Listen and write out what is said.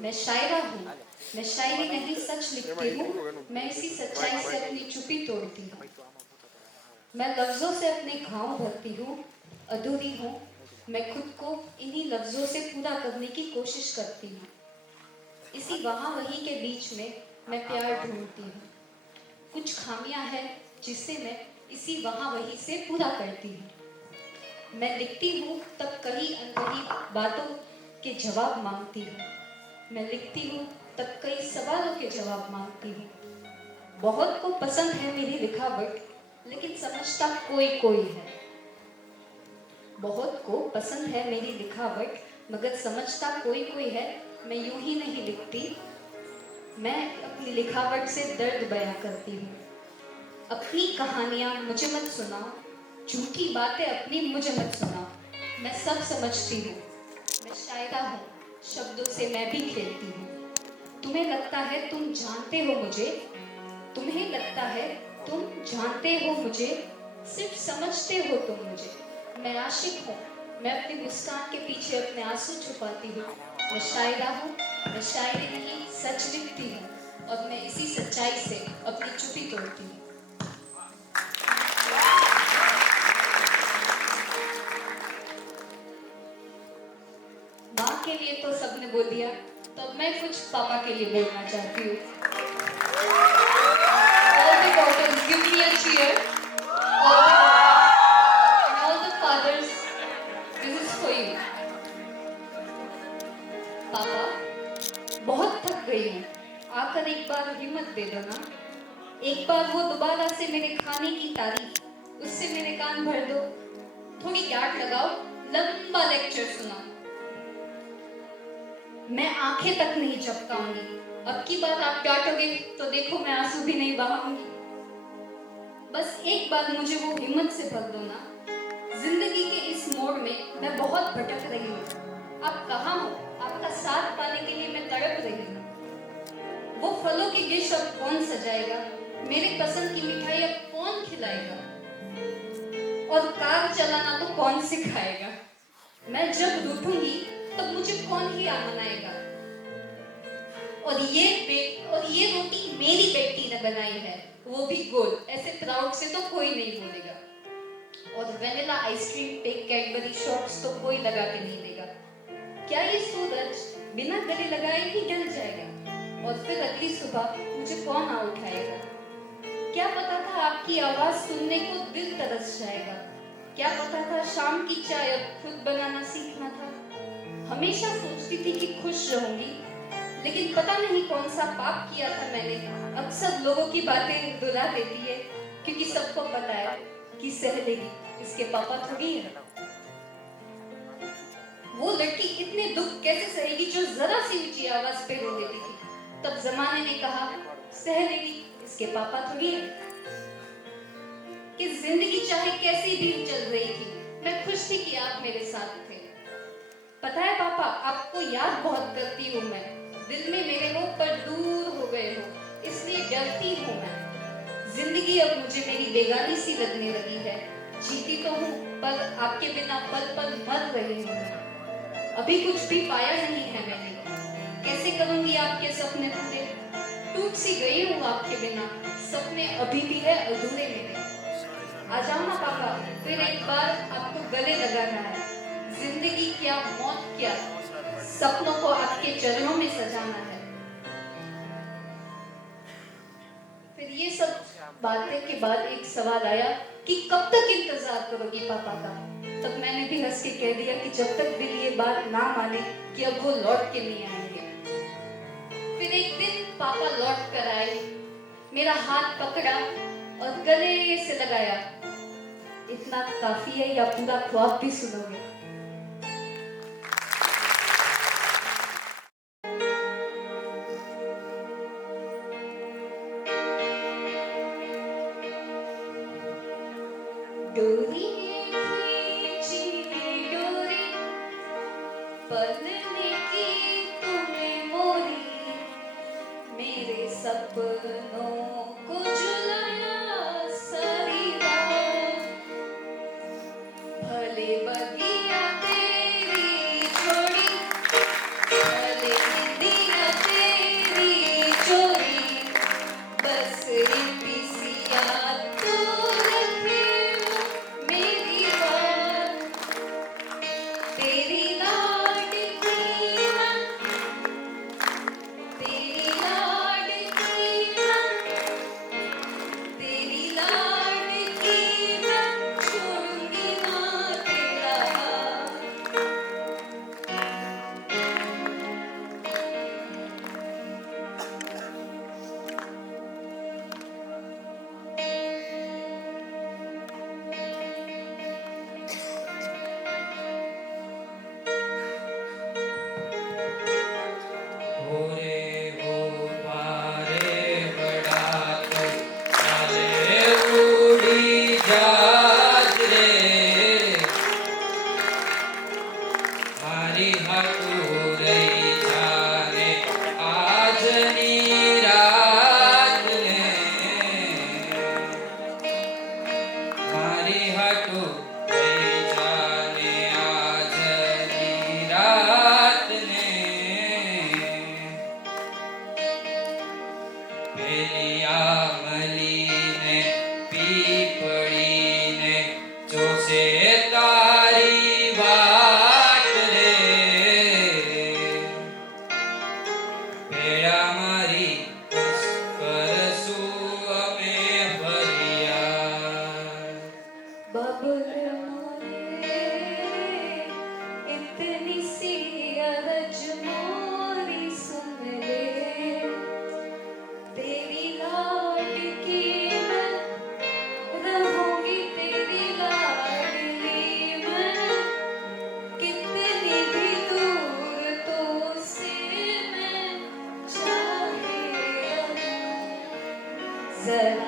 मैं शायरा हूँ, मैं शायरी नहीं सच लिखती हूँ, मैं इसी सच्चाई से अपनी चुप्पी तोड़ती हूँ। मैं लफ्जों से अपने घाव भरती हूँ, अधूरी हूँ, मैं खुद को इन्हीं लफ्जों से पूरा करने की कोशिश करती हूँ। इसी वहाँ वही के बीच में मैं प्यार ढूंढती हूँ। कुछ खामियां हैं जिसे मैं इसी वहाँ वही से पूरा करती हूँ। मैं लिखती हूँ तब कई अनकही बातों के जवाब मांगती हूँ। मैं लिखती हूँ तब कई सवालों के जवाब मांगती हूँ। बहुत को पसंद है मेरी लिखावट, लेकिन समझता कोई कोई है। बहुत को पसंद है मेरी लिखावट, मगर समझता कोई कोई है। मैं यूं ही नहीं लिखती, मैं अपनी लिखावट से दर्द बयां करती हूँ। अपनी कहानियां मुझे मत सुनाओ, झूठी बातें अपनी मुझे मत सुनाओ। मैं सब समझती हूँ, मैं शायरा हूँ, शब्दों से मैं भी खेलती हूँ। तुम्हें लगता है तुम जानते हो मुझे, तुम्हें लगता है तुम जानते हो मुझे, सिर्फ समझते हो तुम मुझे। मैं आशिक हूँ, मैं अपनी मुस्कान के पीछे अपने आंसू छुपाती हूँ। मैं शायरा हूँ, मैं शायरी नहीं सच लिखती हूँ, और मैं इसी सच्चाई से अपनी चुप्पी तोड़ती हूँ। माँ के लिए तो सबने बोल दिया, तो अब मैं कुछ पापा के लिए बोलना चाहती हूँ। All the daughters, give me a cheer. All the daughters and all the fathers, this is for you. पापा, बहुत थक गई हूँ, आकर एक बार हिम्मत दे दो ना। एक बार वो दोबारा से मेरे खाने की तारीफ, उससे मेरे कान भर दो। थोड़ी डांट लगाओ, लंबा लेक्चर सुनाओ। मैं आंखें तक नहीं झपकाऊंगी। अब की बार आप डांटोगे तो देखो मैं आंसू भी नहीं बहाऊंगी। बस एक बार मुझे वो हिम्मत से भर दो ना। जिंदगी के इस मोड़ में मैं बहुत भटक रही हूँ। आप कहाँ हो? आपका साथ पाने के लिए मैं तड़प रही हूँ। वो फलों की डिश अब कौन सजाएगा? मेरे पसंद की मिठाई अब कौन खिलाएगा? और कार चलाना तो कौन सिखाएगा? मैं जब रूठूंगी तब मुझे कौन ही मनाएगा? और ये रोटी मेरी बेटी ने बनाई है, वो भी गोल। ऐसे प्राउड से तो कोई नहीं बोलेगा। और वेनिला आइसक्रीम पे कैडबरी शॉट्स तो कोई लगा के नहीं देगा। क्या ये सूरज बिना गले लगाए ही जल जाएगा? और फिर अगली सुबह मुझे कौन आ उठाएगा? क्या पता था आपकी आवाज सुनने को दिल तरस जाएगा? क्या पता था शाम की चाय अब खुद बनाना सीखना था? हमेशा सोचती थी कि खुश रहूंगी, लेकिन पता नहीं कौन सा पाप किया था मैंने। अक्सर लोगों की बातें रुला देती है, क्योंकि सबको पता है कि सह लेगी, इसके पापा थोड़ी है। वो लड़की इतने दुख कैसे सहेगी जो जरा सी ऊंची आवाज पे रो देती थी। तब जमाने ने कहा सह लेगी, इसके पापा थोड़ी है। कि जिंदगी चाहे कैसी भी चल रही थी, मैं खुश थी कि आप मेरे साथ थे। पता है पापा, आपको याद बहुत करती हूँ मैं। दिल में मेरे हो पर दूर हो गए हो, इसलिए डरती हूँ मैं। जिंदगी अब मुझे मेरी बेगानी सी लगने लगी है। जीती तो हूँ पर आपके बिना पल पल मर रही हूँ मैं। अभी कुछ भी पाया नहीं है मैंने, कैसे करूंगी आपके सपने पूरे? टूट सी गई हूँ आपके बिना, सपने अभी भी है अधूरे मेरे। आ जाओ ना पापा, फिर एक बार आपको गले लगाना है। जिंदगी क्या मौत क्या, सपनों को आपके चरणों में सजाना है। फिर ये सब बातें के बाद एक सवाल आया कि कब तक इंतजार करोगी पापा का? तब मैंने भी हंस के कह दिया कि जब तक दिल ये बात ना माने कि अब वो लौट के नहीं आएंगे। फिर एक दिन पापा लौट कर आए, मेरा हाथ पकड़ा और गले से लगाया। इतना काफी है या पूरा ख्वाब भी सुनोगे? डोरी खींची डोरी, पलने की तुम्हें मोरी, मेरे सपनों को झुलाया सारी रात। भले बगिया तेरी छोड़ी, भले जरा